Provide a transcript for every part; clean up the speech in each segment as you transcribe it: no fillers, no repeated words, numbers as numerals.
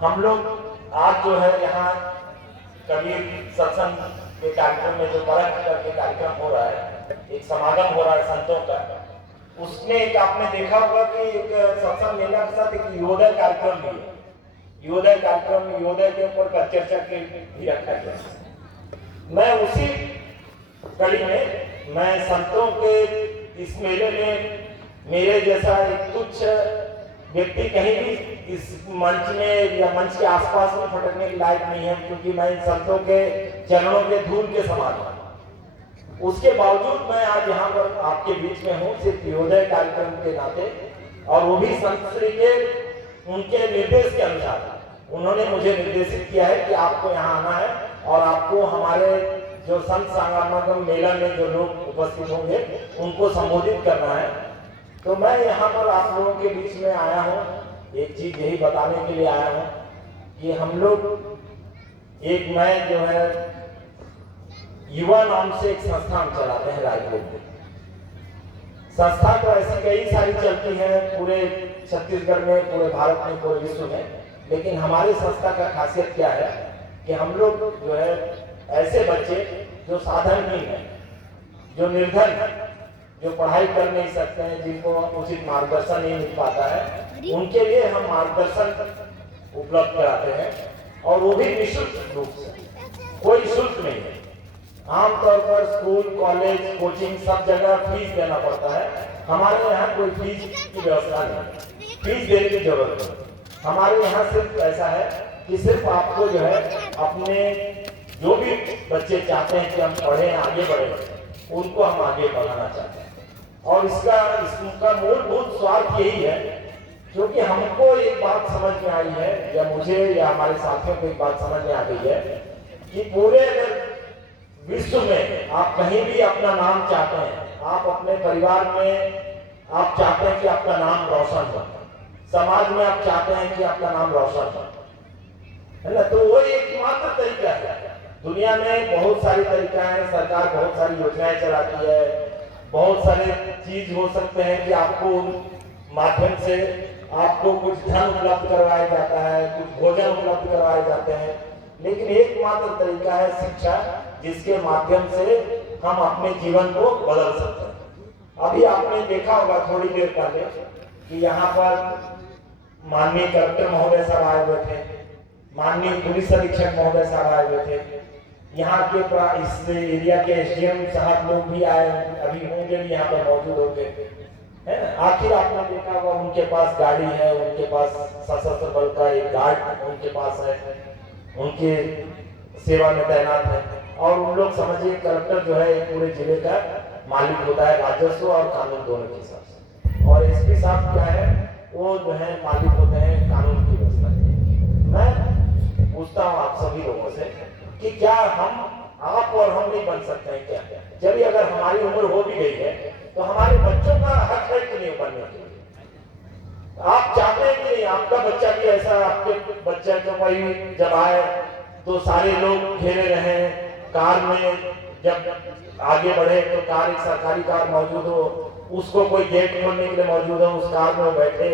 हम लोग आज जो है यहाँ कबीर सत्संग के कार्यक्रम में जो परख करके कार्यक्रम हो रहा है, एक समागम हो रहा है संतों का, उसमें एक आपने देखा होगा कि एक सत्संग मेला के साथ एक योदय कार्यक्रम भी है। योदय कार्यक्रम, योदय के ऊपर चर्चा के भी रखा गया। मैं उसी कड़ी में मैं संतों के इस मेले में मेरे जैसा एक तुच्छ व्यक्ति कहीं भी इस मंच में या मंच के आसपास में फटकने के लायक नहीं है, क्योंकि मैं इन संतों के चरणों के धूल के समान हूं। उसके बावजूद मैं आज यहाँ पर आपके बीच में हूँ, सिर्फ योदय कार्यक्रम के नाते, और वो भी संत श्री के उनके निर्देश के अनुसार। उन्होंने मुझे निर्देशित किया है कि आपको यहाँ आना है और आपको हमारे जो संत समागम मेला में जो लोग उपस्थित होंगे उनको संबोधित करना है। तो मैं यहाँ पर आप लोगों के बीच में आया हूँ, एक चीज यही बताने के लिए आया हूँ कि हम लोग एक, मैं जो है युवा नाम से एक संस्था हम चलाते हैं रायपुर में। संस्था तो ऐसी कई सारी चलती है पूरे छत्तीसगढ़ में, पूरे भारत में, पूरे विश्व में, लेकिन हमारी संस्था का खासियत क्या है कि हम लोग जो है ऐसे बच्चे जो साधनहीन है, जो निर्धन है, जो पढ़ाई कर नहीं सकते हैं, जिनको उचित मार्गदर्शन नहीं मिल पाता है, उनके लिए हम मार्गदर्शन उपलब्ध कराते हैं, और वो भी निःशुल्क रूप से, कोई शुल्क नहीं है। आमतौर पर स्कूल, कॉलेज, कोचिंग सब जगह फीस देना पड़ता है। हमारे यहाँ कोई फीस की व्यवस्था नहीं, फीस देने की जरूरत नहीं। हमारे यहाँ सिर्फ ऐसा है कि सिर्फ आपको जो है अपने जो भी बच्चे चाहते हैं कि हम पढ़ें, आगे बढ़े, उनको हम आगे बढ़ाना चाहते हैं। और इसका मूलभूत स्वार्थ यही है, क्योंकि हमको एक बात समझ में आई है, या मुझे या हमारे साथियों को एक बात समझ में आ गई है कि पूरे विश्व में आप कहीं भी अपना नाम चाहते हैं, आप अपने परिवार में आप चाहते हैं कि आपका नाम रोशन हो, समाज में आप चाहते हैं कि आपका नाम रोशन हो, है ना। तो वो एकमात्र तरीका है। दुनिया में बहुत सारी तरीका है, सरकार बहुत सारी योजनाएं चलाती है, बहुत सारे चीज हो सकते हैं कि आपको माध्यम से आपको कुछ धन उपलब्ध करवाया जाता है, कुछ भोजन उपलब्ध करवाए जाते हैं, लेकिन एकमात्र तरीका है शिक्षा, जिसके माध्यम से हम अपने जीवन को बदल सकते हैं। अभी आपने देखा होगा थोड़ी देर पहले कि यहाँ पर माननीय कलेक्टर महोदय साहब आए हुए थे, माननीय पुलिस अधीक्षक महोदय साहब आए हुए थे, यहाँ के इस एरिया के एसडीएम साहब लोग भी आए, अभी होंगे भी यहाँ पर मौजूद होंगे, है ना। आखिर आपने देखा होगा उनके पास गाड़ी है, उनके पास सशस्त्र बल का एक गार्ड उनके पास है, उनके सेवा में तैनात है। और उन लोग समझिए कलेक्टर जो है पूरे जिले का मालिक होता है, राजस्व और कानून दोनों के हिसाब से, और एसपी साहब क्या है वो जो है मालिक होते हैं कानून की व्यवस्था के। मैं पूछता हूँ आप सभी लोगों से कि क्या आप और हम नहीं बन सकते हैं क्या? जब अगर हमारी उम्र हो भी गई है तो हमारे बच्चों का हक है कि नहीं बनने के लिए? आप चाहते हैं कि नहीं आपका बच्चा भी ऐसा, आपके बच्चे जो भाई जब आए तो सारे लोग घेरे रहे, कार में जब आगे बढ़े तो कार, एक सरकारी कार मौजूद हो, उसको कोई गेट खोलने के लिए मौजूद हो, उस कार में बैठे,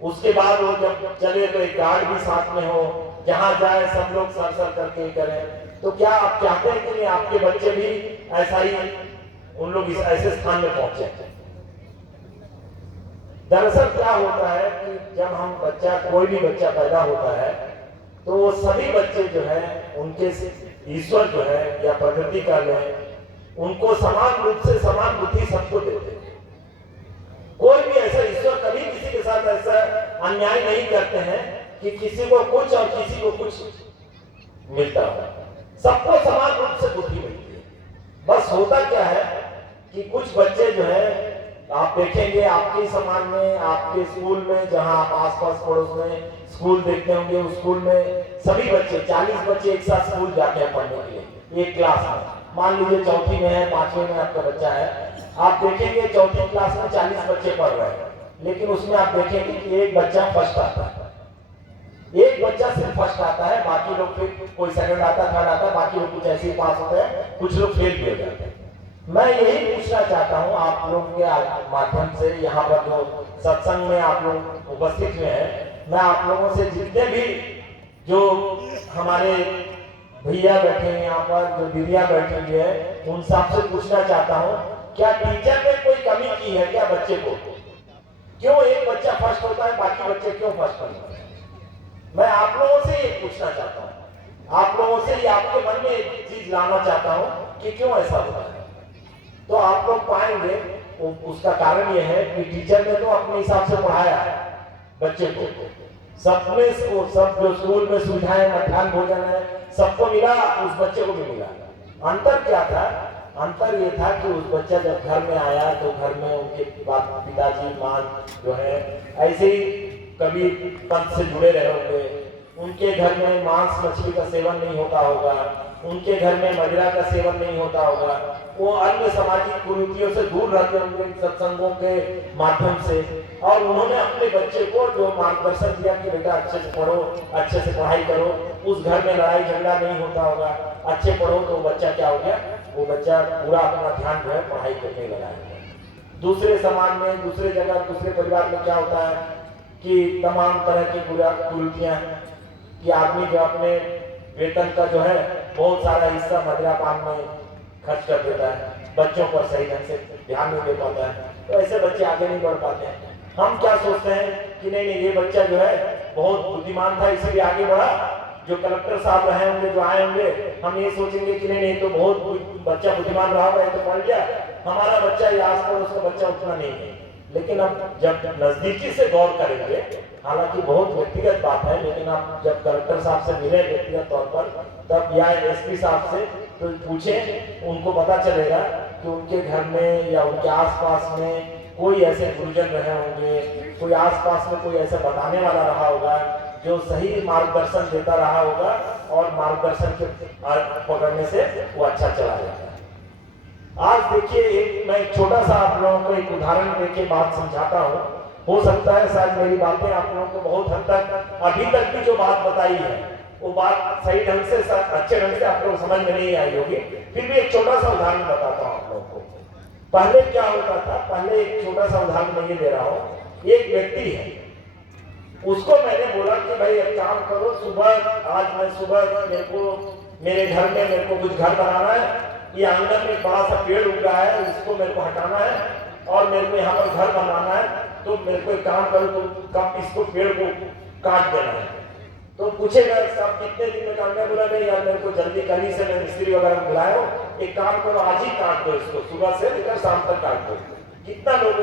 उसके बाद वो जब चले तो एक गार्ड भी साथ में हो, जहां जाए सब लोग सर सर करके करें। तो क्या आप चाहते हैं कि नहीं आपके बच्चे भी ऐसा ही, उन लोग इस ऐसे स्थान में पहुंचे? दरअसल क्या होता है कि जब हम बच्चा, कोई भी बच्चा पैदा होता है तो वो सभी बच्चे जो है उनके ईश्वर जो है या प्रकृति का जो है उनको समान रूप से समान बुद्धि सबको देते हैं। कोई भी ऐसा ईश्वर कभी किसी के साथ ऐसा अन्याय नहीं करते हैं कि किसी को कुछ और किसी को कुछ मिलता है, सबको समान रूप से बुद्धि मिलती है। बस होता क्या है कि कुछ बच्चे जो है आप देखेंगे आपके समाज में, आपके स्कूल में, जहां आप आसपास पड़ोस में स्कूल देखते होंगे, उस स्कूल में सभी बच्चे 40 बच्चे एक साथ स्कूल जाते हैं पढ़ने के लिए एक क्लास में। मान लीजिए चौथी में है, 5वीं में आपका बच्चा है, आप देखेंगे चौथी क्लास में 40 बच्चे पढ़ रहे हैं, लेकिन उसमें आप देखेंगे कि एक बच्चा फर्स्ट आता है, एक बच्चा सिर्फ फर्स्ट आता है, बाकी लोग फिर कोई सेकंड आता, थर्ड आता है, बाकी लोग कुछ ऐसे ही पास होते हैं, कुछ लोग फेल भी हो जाते हैं। मैं यही पूछना चाहता हूं आप लोगों के माध्यम से, यहाँ पर जो सत्संग में आप लोग उपस्थित हुए हैं, मैं आप लोगों से जितने भी जो हमारे भैया बैठे हैं यहाँ पर, जो दीदियाँ बैठी हुई है, उन सबसे पूछना चाहता हूँ, क्या टीचर ने कोई कमी की है क्या बच्चे को? क्यों एक बच्चा फर्स्ट होता है, बाकी बच्चे क्यों फर्स्ट नहीं होते? मैं आप लोगों से ये पूछना चाहता हूँ, आप लोगों से ये आपके मन में एक चीज लाना चाहता हूँ कि क्यों ऐसा होता है। तो आप लोग पाएंगे उसका कारण यह है कि टीचर ने तो अपने हिसाब से पढ़ाया है बच्चे को, सब जो स्कूल में सुविधाएं, मध्याह्न भोजन है, सबको मिला, उस बच्चे को भी मिला। अंतर क्या था? अंतर ये था कि उस बच्चा जब घर में आया तो घर में उनके पिताजी माँ जो है ऐसे ही कभी पंथ से जुड़े रहे होंगे, उनके घर में मांस मछली का सेवन नहीं होता होगा, उनके घर में मदिरा का सेवन नहीं होता होगा, वो अन्य सामाजिक कुरीतियों से दूर रहते होंगे सत्संगों के माध्यम से, और उन्होंने अपने बच्चे को जो मार्गदर्शन दिया कि बेटा अच्छे से पढ़ो, अच्छे से पढ़ाई करो, उस घर में लड़ाई झगड़ा नहीं होता होगा, अच्छे पढ़ो, तो बच्चा क्या हो गया, वो बच्चा पूरा अपना ध्यान जो है पढ़ाई करने लगा है। दूसरे समाज में, दूसरे जगह, दूसरे परिवार में क्या होता है कि तमाम तरह की कुरीतियां कि आदमी जो अपने वेतन का जो है बहुत सारा हिस्सा मदिरा पान में खर्च कर देता है, बच्चों पर सही ढंग से ध्यान नहीं दे पाता है, तो ऐसे बच्चे आगे नहीं बढ़ पाते हैं। हम क्या सोचते हैं कि नहीं नहीं ये बच्चा जो है बहुत बुद्धिमान था इसलिए आगे बढ़ा, जो कलेक्टर साहब रहे होंगे, जो आए होंगे, हम ये सोचेंगे कि नहीं नहीं तो बहुत बच्चा बुद्धिमान रहा होगा, तो पढ़ गया, हमारा बच्चा या आस पड़ोस का बच्चा उतना नहीं है। लेकिन अब जब नजदीकी से गौर करेंगे, हालांकि बहुत व्यक्तिगत बात है, लेकिन आप जब कलेक्टर साहब से मिले व्यक्तिगत तौर पर, तब या एसपी साहब से तो पूछे, उनको पता चलेगा कि उनके घर में या उनके आसपास में कोई ऐसे गुरुजन रहे होंगे, कोई आसपास में कोई ऐसा बताने वाला रहा होगा जो सही मार्गदर्शन देता रहा होगा, और मार्गदर्शन के पकड़ने से वो अच्छा चला जाता है। आज देखिए, मैं एक छोटा सा आप लोगों को एक उदाहरण देके बात समझाता हूँ। हो सकता है शायद मेरी बातें आप लोगों को बहुत हद तक अभी तक की जो बात बताई है वो बात सही ढंग से, अच्छे ढंग से आप लोग समझ में नहीं आई होगी, फिर भी एक छोटा सा उदाहरण बताता हूँ आप लोगों को। पहले क्या होता था, पहले एक छोटा सा उदाहरण मैं ये दे रहा हूँ। एक व्यक्ति है, उसको मैंने बोला कि भाई एक काम करो, आज मैं सुबह मेरे घर में मेरे को कुछ घर बनाना है, ये आंगन में बड़ा सा पेड़ उग रहा है, इसको मेरे को हटाना है और मेरे को यहाँ पर घर बनाना है, तो मेरे को एक काम करो, तो कब इसको पेड़ को काट देना है। तो पूछेगा साहब कितने दिन में काटना? बोला नहीं यार मेरे को जल्दी कहीं से मैं मिस्त्री वगैरह बुलाया, एक काम करो आज ही काट दो इसको, सुबह से लेकर शाम तक काट दो। कितना लोग?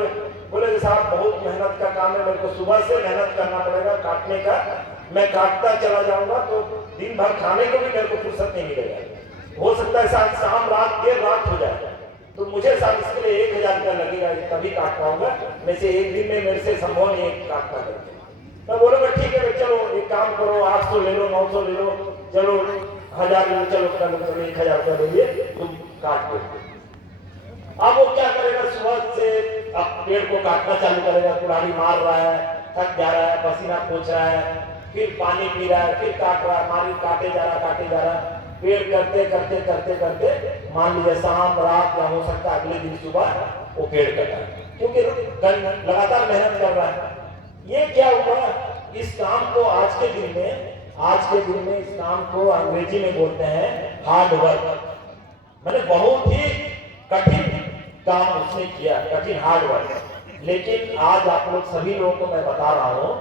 बोले साहब बहुत मेहनत का काम है, मेरे को सुबह से मेहनत करना पड़ेगा काटने का, मैं काटता चला जाऊंगा तो दिन भर खाने को भी मेरे को फुर्सत नहीं मिलेगा, हो सकता है साथ शाम रात देर रात हो जाए, तो मुझे साहब इसके लिए 1000 रुपया लगेगा, तभी काट पाऊंगा, मैं से एक दिन में मेरे से संभव नहीं है काटना करके। मैं बोलूंगा ठीक है चलो एक काम करो, 800 ले लो, 900 ले लो, चलो 1000 ले लो, चलो 1000 रुपया ले लिए, तुम काट दो। अब वो क्या करेगा, सुबह से अब पेड़ को काटना चालू करेगा, कुल्हाड़ी मार रहा है, थक जा रहा है, पसीना पोंछ रहा है, फिर पानी पी रहा है, फिर काट रहा है, मारी काटे जा रहा, पेड़ करते करते करते करते मान लीजिए शाम रात या हो सकता है अगले दिन सुबह वो पेड़ कटा, क्योंकि लगातार मेहनत कर रहा है। ये क्या हुआ, इस काम को आज के दिन में इस काम को अंग्रेजी में बोलते हैं हार्ड वर्क, मैंने बहुत ही कठिन काम उसने किया, कठिन हार्ड वर्क। लेकिन आज आप लोग सभी लोगों को मैं बता रहा हूँ,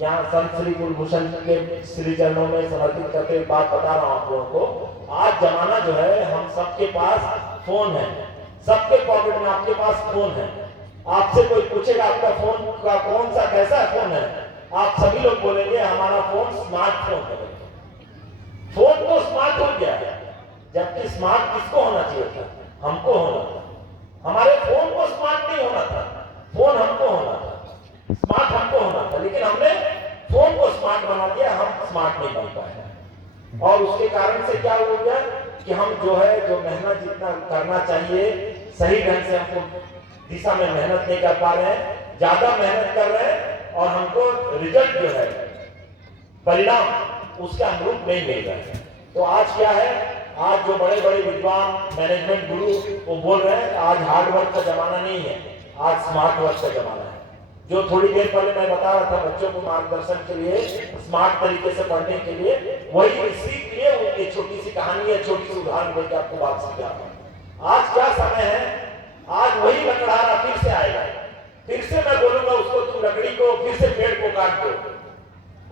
यहाँ संत श्री कुलभूषण के श्री चरणों में समर्पित करके बात बता रहा हूँ आप लोगों को। आज जमाना जो है, हम सबके पास फोन है, सबके पॉकेट में आपके पास फोन है। आपसे कोई पूछेगा आपका फोन का कौन सा कैसा फोन है, आप सभी लोग बोलेंगे हमारा फोन स्मार्टफोन है। फोन तो स्मार्ट हो गया है, जबकि स्मार्ट किसको होना चाहिए था? हमको होना था। हमारे फोन को स्मार्ट नहीं होना था, फोन हमको होना था, स्मार्ट हमको होना था, लेकिन हमने फोन को स्मार्ट बना दिया, हम स्मार्ट नहीं बन पाए। और उसके कारण से क्या हो गया कि हम जो मेहनत जितना करना चाहिए सही ढंग से हमको दिशा में मेहनत नहीं कर पा रहे हैं, ज्यादा मेहनत कर रहे हैं और हमको रिजल्ट जो है, परिणाम उसके अनुरूप नहीं मिल रहा है। तो आज क्या है, आज जो बड़े बड़े विद्वान मैनेजमेंट गुरु वो बोल रहे हैं आज हार्ड वर्क का जमाना नहीं है, आज स्मार्ट वर्क का जमाना है। जो थोड़ी देर पहले मैं बता रहा था बच्चों को मार्गदर्शन के लिए, स्मार्ट तरीके से पढ़ने के लिए, वही सीख लिए एक छोटी सी कहानी है, छोटी सी उदाहरण देकर आपको बात समझाता हूं। आज क्या समय है, आज वही लकड़हारा फिर से आएगा, फिर से मैं बोलूंगा उसको तुम लकड़ी को फिर से पेड़ को काट दो,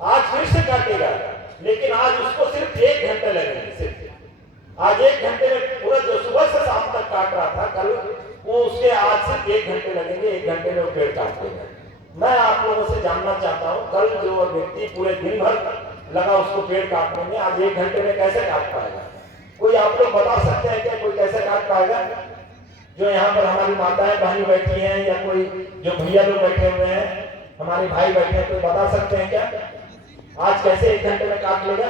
आज फिर से काटेगा, लेकिन आज उसको सिर्फ 1 घंटे लगेंगे। सिर्फ आज 1 घंटे में पूरा जो सुबह से शाम तक काट रहा था कल, वो उसके आज सिर्फ 1 घंटे लगेंगे, 1 घंटे में वो पेड़ काट देगा। मैं आप लोगों से जानना चाहता हूं, कल जो व्यक्ति पूरे दिन भर लगा उसको पेड़ काटने में, आज 1 घंटे में कैसे काट पाएगा? कोई आप लोग बता सकते हैं क्या कोई कैसे काट पाएगा? जो यहाँ पर हमारी माताएं बहनी बैठी हैं या कोई जो भैया लोग बैठे हुए हैं, हमारे भाई बैठे हैं, कोई बता सकते हैं क्या आज कैसे 1 घंटे में काट लेगा?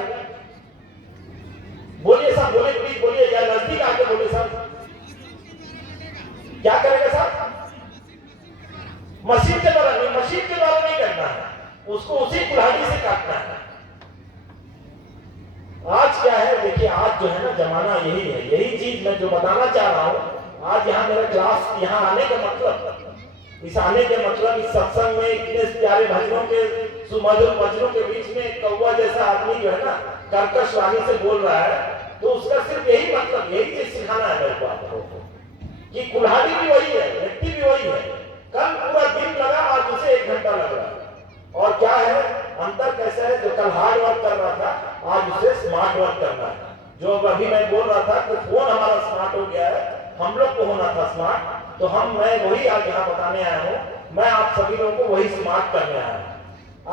बोलिए साहब, बोलिए प्लीज बोलिए, या नजदीक आके बोलिए साहब, क्या करेगा साहब? मशीन के द्वारा नहीं, मशीन के द्वारा नहीं करना है, उसको उसी कुल्हाड़ी से काटना है। आज क्या है देखिए, आज जो है ना जमाना यही है, यही चीज मैं जो बताना चाह रहा हूं। आज यहाँ मेरा क्लास यहाँ आने का मतलब, इस आने के मतलब इस सत्संग में इतने प्यारे भजनों के सुमधुर भजनों के बीच में कौवा जैसा आदमी जो है ना कर्कश वाणी से बोल रहा है, तो उसका सिर्फ यही मतलब, यही चीज सिखाना है मेरे को आप लोगों को कि कुल्हाड़ी भी वही है, व्यक्ति भी वही है। कल पूरा दिन लगा, आज उसे 1 घंटा लग रहा है। और क्या है अंतर कैसा है, जो कल हार्ड वर्क कर रहा था आज उसे स्मार्ट वर्क करना है। जो अभी मैं बोल रहा था कि फोन हमारा स्मार्ट हो गया है, हम लोग को होना था स्मार्ट, तो मैं वही आज यहाँ बताने आया हूँ। मैं आप सभी लोगों को वही स्मार्ट करने आया हूँ।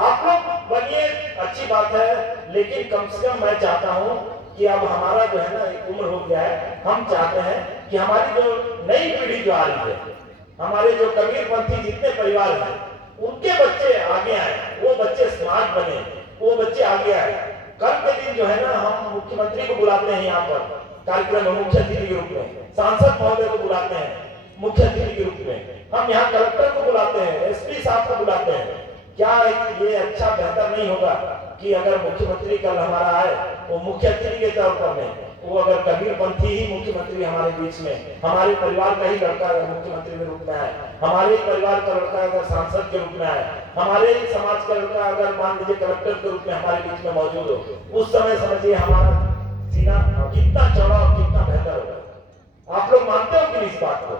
आप लोग बनिए, अच्छी बात है, लेकिन कम से कम मैं चाहता हूँ कि अब हमारा जो है ना एक उम्र हो गया है, हम चाहते हैं कि हमारी जो नई पीढ़ी जो आ रही है, हमारे जो कबीरपंथी जितने परिवार हैं, उनके बच्चे आगे आए, वो बच्चे स्मार्ट बने, वो बच्चे आगे आए। कल के दिन जो है ना हम मुख्यमंत्री को बुलाते हैं यहाँ पर कार्यक्रम में, मुख्य अतिथि के रूप में, सांसद महोदय को बुलाते हैं मुख्य अतिथि के रूप में, हम यहाँ कलेक्टर को बुलाते हैं, एसपी साहब को बुलाते हैं। क्या ये अच्छा बेहतर नहीं होगा कि अगर मुख्यमंत्री कल हमारा आए, वो मुख्य अतिथि के तौर पर नहीं, वो अगर कबीरपंथी ही मुख्यमंत्री हमारे बीच में, हमारे परिवार का ही लड़का अगर मुख्यमंत्री के रूप में आए, हमारे परिवार का लड़का अगर सांसद के रूप में आए, हमारे समाज का लड़का अगर मान लीजिए कलेक्टर के रूप में हमारे बीच में मौजूद हो, उस समय समझिए हमारा सीना कितना चौड़ा और कितना बेहतर होगा। आप लोग मानते हो कि इस बात को?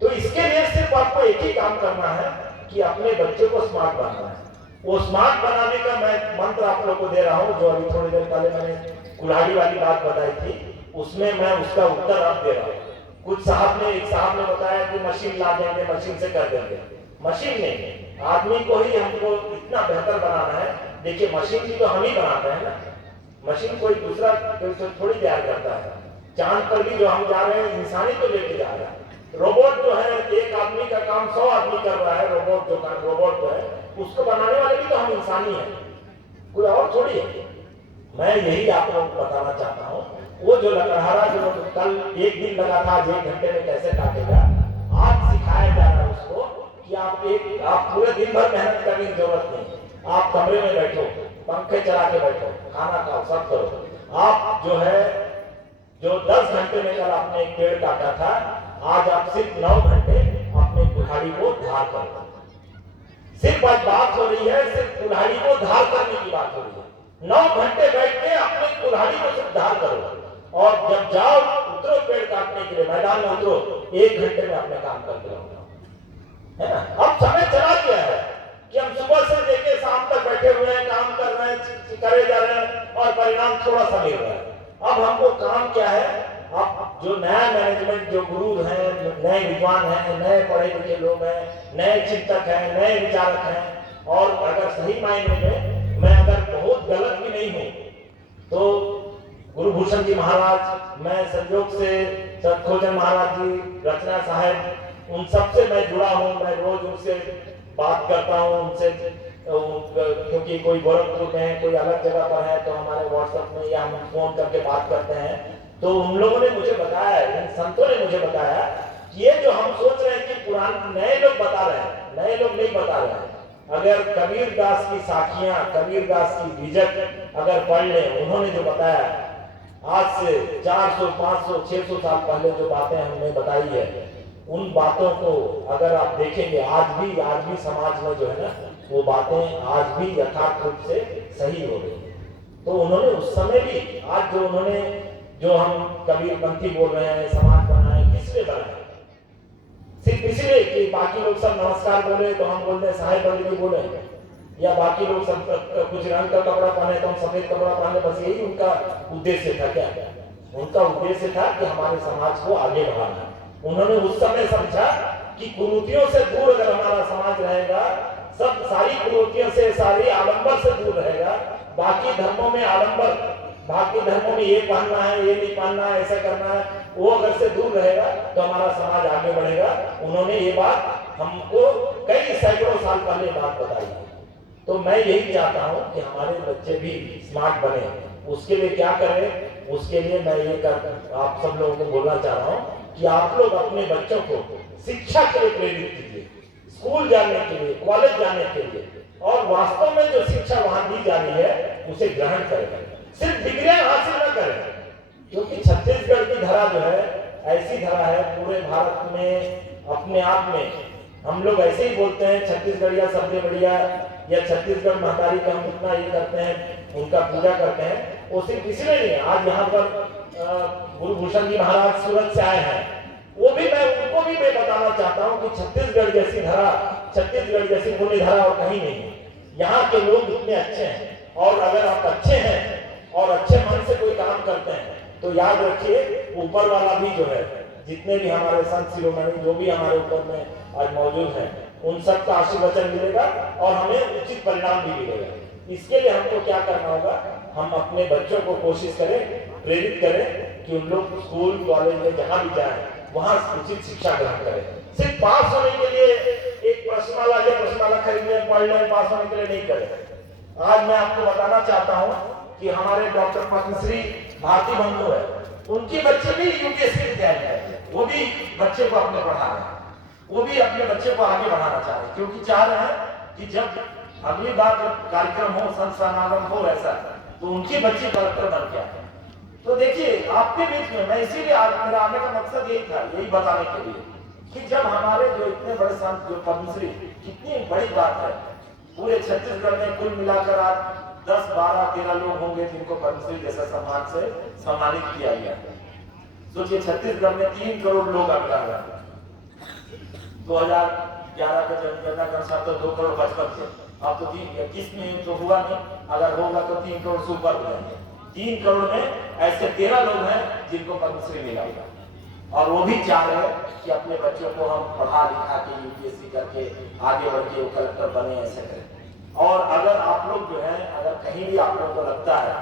तो इसके लिए सिर्फ आपको एक ही काम करना है कि अपने बच्चों को स्मार्ट बनाना है। वो स्मार्ट बनाने का मैं मंत्र आप लोग को दे रहा हूं, जो अभी थोड़ी देर पहले मैंने कुल्हाड़ी वाली बात बताई थी, उसमें मैं उसका उत्तर अब दे रहा हूं। एक साहब ने बताया कि मशीन ला देंगे, मशीन से कर देंगे। मशीन नहीं, आदमी को ही हमको इतना बेहतर बनाना है। देखिए मशीन की तो हम ही बनाते हैं ना, मशीन कोई दूसरा थोड़ी तैयार करता है। चांद पर भी जो हम जा रहे हैं, इंसानी तो लेके जा रहा है। रोबोट जो है, एक आदमी का काम 100 आदमी कर रहा है, रोबोट जो है उसको बनाने वाले भी तो हम इंसानी हैं, कोई और थोड़ी है। मैं यही आप लोगों को बताना चाहता हूँ, वो जो लकड़हारा जो कल 1 दिन लगा था, 1 घंटे में कैसे काटेगा, आज सिखाया जा रहा है उसको कि आप पूरे दिन भर मेहनत करने की जरूरत नहीं। आप कमरे में बैठो, पंखे चला के बैठो, खाना खाओ, सब करो। आप जो है जो 10 घंटे में कल आपने एक पेड़ काटा था, आज आप सिर्फ 9 घंटे अपने कुल्हाड़ी को धार करो। सिर्फ आज बात हो रही है, सिर्फ कुल्हाड़ी को धार करने की बात हो रही है। 9 घंटे बैठ के अपने कुल्हाड़ी को सिर्फ धार करो, और जब जाओ उतरो पेड़ काटने के लिए मैदान में उतरो, 1 घंटे में अपने काम करके रहो, है ना। अब समय चला गया है कि हम सुबह से लेके शाम तक बैठे हुए हैं, काम कर रहे हैं, करे जा रहे हैं, और परिणाम थोड़ा सा मिल रहा है। अब हमको काम क्या है, अब जो नया मैनेजमेंट, जो गुरु हैं, नए विद्वान हैं, नए पढ़े लिखे लोग हैं, नए चिंतक हैं, नए विचारक हैं, और अगर सही मायने में मैं अगर बहुत गलत भी नहीं हूं तो गुरुभूषण जी महाराज, मैं संयोग से सतखोजन महाराज जी, रचना साहब, उन सबसे मैं जुड़ा हूं। मैं रोज उनसे बात करता हूं, उनसे क्योंकि कोई गोरखपुर में है, कोई अलग जगह पर है, तो हमारे व्हाट्सएप में या हम फोन करके बात करते हैं। तो उन लोगों ने मुझे बताया, इन संतों ने मुझे बताया कि ये जो हम सोच रहे हैं कि पुराने नए लोग बता रहे हैं, नए लोग नहीं बता रहे हैं। अगर कबीरदास की साखियां, कबीरदास की विजक अगर पढ़ लें, उन्होंने जो बताया आज से 400, 500, 600 साल पहले जो बातें हमने बताई है, उन बातों को अगर आप देखेंगे आज भी समाज में जो है ना वो बातें आज भी यथार्थ रूप से सही हो रही है। तो उन्होंने उस समय भी आज जो उन्होंने जो हम कबीरपंथी बोल रहे हैं समाज बनाए, किस लिए बनाए? सिर्फ इसलिए कि बाकी लोग सब नमस्कार बोले तो हम बोलते हैं साहेब बंदगी बोले, या बाकी लोग सब कुछ रंग का कपड़ा पहने तो हम सफेद कपड़ा पहने, बस यही उनका उद्देश्य था? क्या उनका उद्देश्य था कि हमारे समाज को आगे बढ़ाना। उन्होंने उस समय समझा कि कुरीतियों से दूर अगर हमारा समाज रहेगा, सब सारी कुरीतियों से, सारी आडंबर से दूर रहेगा, बाकी धर्मों में आडंबर, बाकी धर्मों में ये पहनना है, ये नहीं पहनना है, ऐसा करना है, वो अगर से दूर रहेगा तो हमारा समाज आगे बढ़ेगा। उन्होंने ये बात हमको कई सैकड़ों साल पहले बात बताई। तो मैं यही चाहता हूं कि हमारे बच्चे भी स्मार्ट बने। उसके लिए क्या करें? उसके लिए मैं ये आप सब लोगों को बोलना चाह रहा हूं कि आप लोग अपने बच्चों को शिक्षा के लिए प्रेरित कीजिए, स्कूल जाने के लिए, कॉलेज जाने के लिए, और वास्तव में जो शिक्षा वहां दी जा रही है उसे ग्रहण करें, सिर्फ डिग्रियां हासिल न करें। क्योंकि छत्तीसगढ़ की धरा जो है ऐसी धरा है, पूरे भारत में अपने आप में हम लोग ऐसे ही बोलते हैं छत्तीसगढ़िया सबसे बढ़िया, या छत्तीसगढ़ महतारी का हम इतना ये करते हैं, उनका पूजा करते हैं। वो सिर्फ इसलिए नहीं, आज यहाँ पर गुरुभूषण जी महाराज सूरत से आए हैं, वो भी मैं उनको भी मैं बताना चाहता हूँ कि छत्तीसगढ़ जैसी धरा, छत्तीसगढ़ जैसी पुण्य धरा और कहीं नहीं है। यहाँ के लोग इतने अच्छे हैं, और अगर आप अच्छे हैं और अच्छे मन से कोई काम करते हैं तो याद रखिए ऊपर वाला भी जो है, जितने भी हमारे संत शिरोमणि जो भी हमारे ऊपर में आज मौजूद हैं, उन सब का आशीर्वचन मिलेगा और हमें उचित परिणाम भी मिलेगा। इसके लिए हमको क्या करना होगा? हम अपने बच्चों को कोशिश करें, प्रेरित करें कि उन लोग स्कूल कॉलेज में जहां भी जाएं वहां उचित शिक्षा ग्रहण करें। सिर्फ पास होने के लिए एक प्रश्नमाला खरीद लें, पढ़ लें, पास होने के लिए नहीं करें। आज मैं आपको बताना चाहता हूं कि हमारे डॉक्टर पद्मश्री भारती बंधु है, उनकी बच्चे भी यूपीएससी की तैयारी है, वो भी बच्चे को अपने पढ़ा रहे हैं, वो भी अपने बच्चे को आगे बढ़ाना चाह रहे हैं, क्योंकि चाह रहे हैं कि जब अगली बार जब कार्यक्रम हो, संत समागम हो ऐसा, तो उनकी बच्ची कलेक्टर बन के आए। तो देखिए आपके बीच में मैं इसीलिए आज मेरा आने का मकसद यही था, यही बताने के लिए कि जब हमारे जो इतने बड़े संत जो पद्मश्री, कितनी बड़ी बात है, पूरे छत्तीसगढ़ में कुल मिलाकर आज 10, 12, 13 लोग होंगे जिनको पद्मश्री जैसा सम्मान से सम्मानित किया गया। सोचिए छत्तीसगढ़ में 3 करोड़ लोग अगला है। 2011 का जनगणना के अनुसार तो 2,55,00,000 थे, अब तो 321 में तो हुआ नहीं, अगर होगा तो 3 करोड़ से ऊपर हो जाएंगे। 3 करोड़ में ऐसे 13 लोग हैं जिनको पद्मश्री मिला होगा, और वो भी चाह रहे हैं कि अपने बच्चों को हम पढ़ा लिखा के यूपीएससी करके आगे बढ़ के वो कलेक्टर बने, ऐसे करें। और अगर आप लोग जो है, अगर कहीं भी आप लोगों को लगता है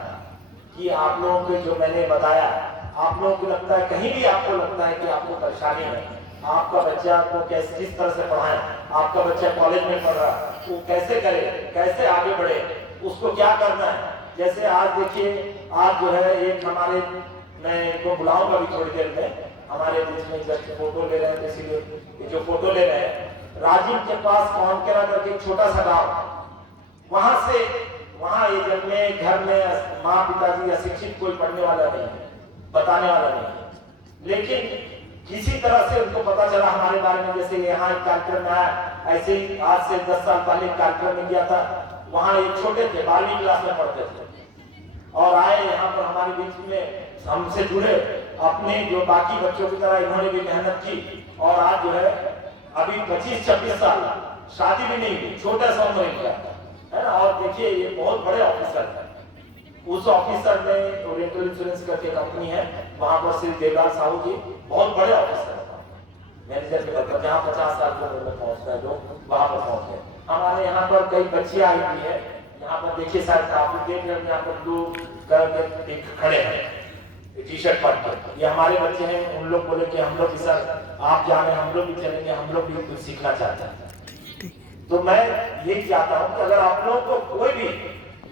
कि आप लोगों को जो मैंने बताया, आप लोगों को लगता है, कहीं भी आपको लगता है कि आपको परेशानी है, आपका बच्चा को कैसे किस तरह से पढ़ाएं, आपका बच्चा कॉलेज में पढ़ रहा है, वो कैसे करे, कैसे आगे बढ़े, उसको क्या करना है। जैसे आज देखिए, आज जो है एक हमारे, मैं इनको बुलाऊंगा भी थोड़ी देर में, हमारे बीच में जब फोटो ले रहे हैं, इसीलिए जो फोटो ले रहे हैं, राजीव के पास कौनकेरा करके एक छोटा सा गाँव, वहां से वहां जब में घर में माँ पिताजी या शिक्षित कोई पढ़ने वाला नहीं है, बताने वाला नहीं है, लेकिन किसी तरह से उनको पता चला हमारे बारे में। जैसे यहाँ एक कार्यक्रम आया, ऐसे ही आज से 10 साल पहले एक कार्यक्रम में गया था, वहां एक छोटे थे, 12वीं क्लास में पढ़ते थे, और आए यहाँ पर हमारे बीच में, हमसे जुड़े, अपने जो बाकी बच्चों की तरह इन्होंने भी मेहनत की, और आज जो है अभी 25-26 साल, शादी भी नहीं हुई, छोटा सा उम्र इनका है ना। और देखिए ये बहुत बड़े ऑफिसर है, उस ऑफिसर ने ओरिएंटल इंश्योरेंस करके कंपनी है, वहां पर श्री देवलाल साहू जी बहुत बड़े ऑफिसर है, मैनेजर के पद पर, जहाँ 50 साल की उम्र में पहुंचता है लोग वहां पर पहुंच गए। हमारे यहाँ पर कई बच्चियां आई हुई है, यहाँ पर देखिए शायद आप लोग देख रहे हैं, यहाँ पर लोग खड़े हैं टी शर्ट पहन कर, ये हमारे बच्चे हैं। उन लोग बोले कि हम लोग सर आप जाने, हम लोग भी चलेंगे, हम लोग भी कुछ सीखना चाहते हैं। तो मैं यही चाहता हूं कि अगर आप लोगों को कोई भी,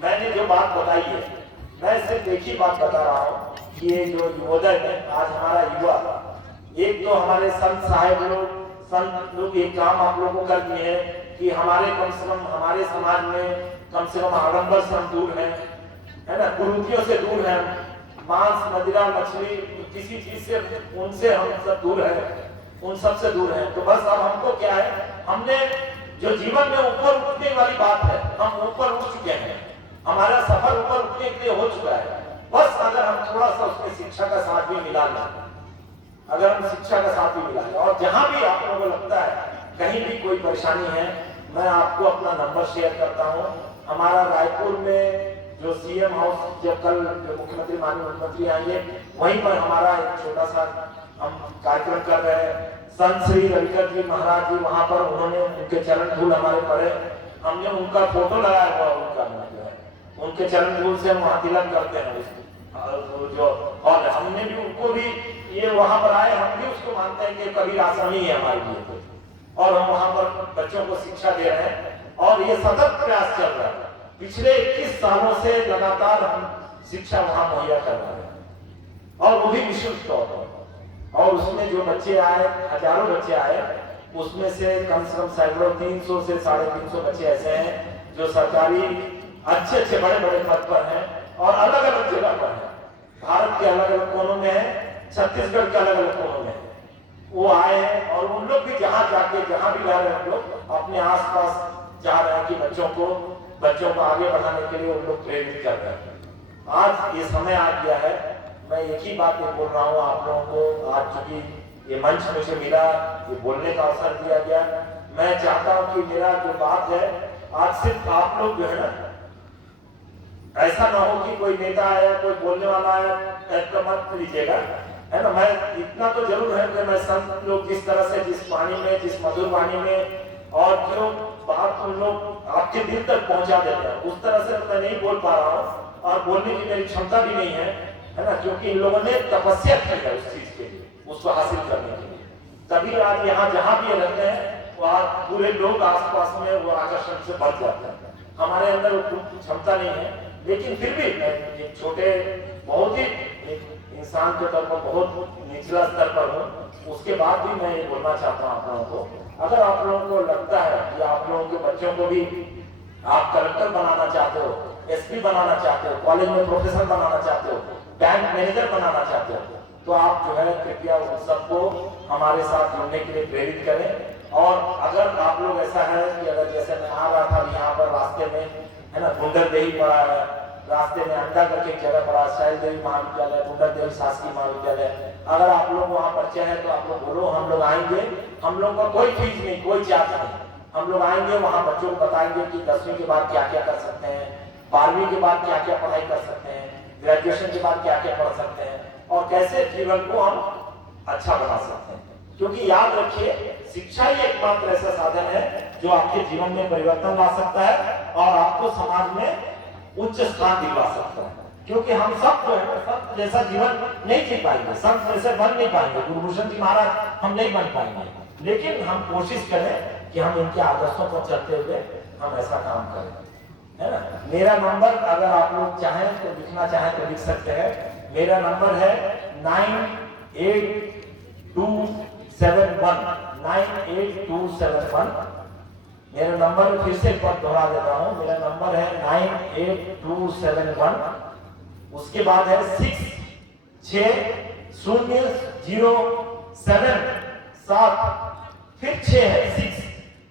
मैंने जो बात बताई है, मैं सिर्फ एक ही बात बता रहा हूं कि ये जो युवोदय में आज हमारा युवा, एक तो हमारे संत साहेब लोग, संत लोग एक काम आप लोगों को कर दिए हैं कि हमारे कम से कम हमारे समाज में कम से कम आडंबर से हम दूर हैं, है ना, कुरीतियों से दूर हैं, मांस मदिरा मछली किसी चीज से उनसे हम सब दूर हैं। उन सब से दूर हैं। तो बस अब हमको क्या है, हमने जो जीवन में ऊपर उठने वाली बात है, हम ऊपर उठ चुके हैं, हमारा सफर ऊपर उठने के लिए हो चुका है। बस अगर हम थोड़ा सा उसमें शिक्षा का साथ भी मिला लें, अगर हम शिक्षा का साथ भी मिला लें, और जहां भी आप लोगों को लगता है कहीं भी कोई परेशानी है, मैं आपको अपना नंबर शेयर करता हूं। हमारा रायपुर में जो सीएम हाउस, जब कल मुख्यमंत्री माननीय मुख्यमंत्री आएंगे, वहीं पर हमारा एक छोटा सा हम कार्यक्रम कर रहे हैं। संत श्री रविकर जी महाराज जी वहां पर, उन्होंने उनके चरण धूल हमारे पड़े, हमने उनका फोटो लगाया हुआ, उनका जो है उनके चरण धूल से हम वहां तिलक करते हैं जो, और हमने भी उनको भी, ये वहां पर आए, हम भी उसको मानते हैं कि कबीर आश्रम ही है हमारे लिए, और हम वहां पर बच्चों को शिक्षा दे रहे हैं। और ये सतत प्रयास चल रहा है, पिछले 21 सालों से लगातार हम शिक्षा वहां मुहैया कर रहे हैं, और वो भी निःशुल्क तौर पर। और उसमें जो बच्चे आए, हजारों बच्चे आए, उसमें से कम सैकड़ों 300 से 350 बच्चे ऐसे हैं जो सरकारी अच्छे अच्छे बड़े बड़े पद पर हैं और अलग अलग जगह पर हैं, भारत के अलग अलग कोनों में है, छत्तीसगढ़ के अलग अलग कोनों में है। वो आए हैं और उन लोग भी जहां जाके, जहां भी रह रहे हैं, लोग अपने आसपास चाह रहे हैं कि बच्चों को आगे बढ़ाने के लिए उन लोग प्रेरित कर रहे हैं। आज ये समय आ गया है, मैं एक ही बात बोल रहा हूँ आप लोगों को। आज चूंकि ये मंच मुझे मिला, ये बोलने का अवसर दिया गया, मैं चाहता हूँ कि मेरा जो बात है, आज सिर्फ आप लोग जो है ना, ऐसा ना हो कि कोई नेता आया, कोई बोलने वाला आया, ऐसा मत लीजिएगा, है ना। मैं इतना तो जरूर है कि मैं संत लोग जिस तरह से, जिस वाणी में, जिस मधुर वाणी में, और जो बात उन लोग आपके दिल तक पहुंचा देते हैं, उस तरह से मैं नहीं बोल पा रहा हूँ, और बोलने की मेरी क्षमता भी नहीं है ना, क्योंकि इन लोगों ने तपस्या की है उस चीज के लिए, उसको हासिल करने के लिए। तभी आज यहाँ जहाँ भी रहते हैं, वहाँ पूरे लोग आसपास में वो आकर्षण से बढ़ जाते हैं। हमारे अंदर वो क्षमता नहीं है, लेकिन फिर भी एक छोटे, बहुत ही इंसान के तौर पर बहुत निचला स्तर पर हूँ, उसके बाद भी मैं ये बोलना चाहता हूँ आप लोगों को, अगर आप लोगों को लगता है कि आप लोगों के बच्चों को भी आप कलेक्टर बनाना चाहते हो, एसपी बनाना चाहते हो, कॉलेज में प्रोफेसर बनाना चाहते हो, बैंक मैनेजर बनाना चाहते हो, तो आप जो है कृपया उन सबको हमारे साथ जुड़ने के लिए प्रेरित करें। और अगर आप लोग ऐसा है कि अगर जैसे मैं आ रहा था यहाँ पर रास्ते में, है ना, गुंडरदेही पड़ा है, रास्ते में अंडा करके एक जगह पड़ा, शैल देवी महाविद्यालय, गुंडरदेवी शासकीय महाविद्यालय, अगर आप लोग वहाँ परिचय है तो आप लोग बोलो, हम लोग आएंगे, हम लोग का कोई फीस नहीं, कोई चार्ज नहीं, हम लोग आएंगे, वहाँ बच्चों को बताएंगे कि 10वीं के बाद क्या क्या कर सकते हैं, 12वीं के बाद क्या क्या पढ़ाई कर सकते हैं, ग्रेजुएशन के बाद क्या क्या पढ़ सकते हैं, और कैसे जीवन को हम अच्छा बना सकते हैं। क्योंकि याद रखिए, शिक्षा ही एकमात्र ऐसा साधन है जो आपके जीवन में परिवर्तन ला सकता है और आपको समाज में उच्च स्थान दिलवा सकता है। क्योंकि हम सब जो है संत जैसा जीवन नहीं जी पाएंगे, संत जैसे बन नहीं पाएंगे, गुरुभूषण जी महाराज हम नहीं बन पाएंगे, लेकिन हम कोशिश करें कि हम इनके आदर्शों पर चलते हुए हम ऐसा काम करें, है ना। मेरा नंबर अगर आप लोग चाहें तो लिखना चाहें तो लिख सकते हैं। मेरा नंबर है 9827198271। मेरा नंबर फिर से एक बार दोहरा देता हूं, मेरा नंबर है 98271, उसके बाद है 66007, फिर 6 है 6,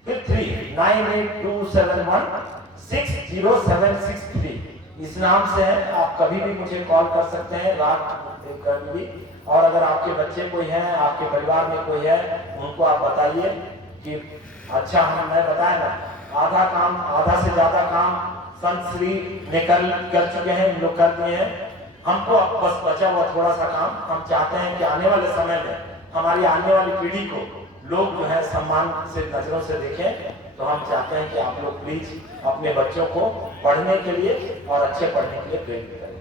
फिर 3, 98271600763। इस नाम से है, आप कभी भी मुझे कॉल कर सकते हैं, रात भी। और अगर आपके बच्चे कोई हैं, आपके परिवार में कोई है, उनको आप बताइए कि अच्छा मैं बताया ना, आधा काम, आधा से ज्यादा काम संत श्री ने कर चुके हैं, इन लोग कर दिए हैं, हमको बस बचा हुआ थोड़ा सा काम। हम चाहते हैं कि आने वाले समय में हमारी आने वाली पीढ़ी को लोग जो है सम्मान से नजरों से देखें। तो हम चाहते हैं कि आप लोग प्लीज अपने बच्चों को पढ़ने के लिए और अच्छे पढ़ने के लिए प्रेरित करें।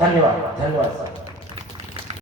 धन्यवाद, धन्यवाद सर।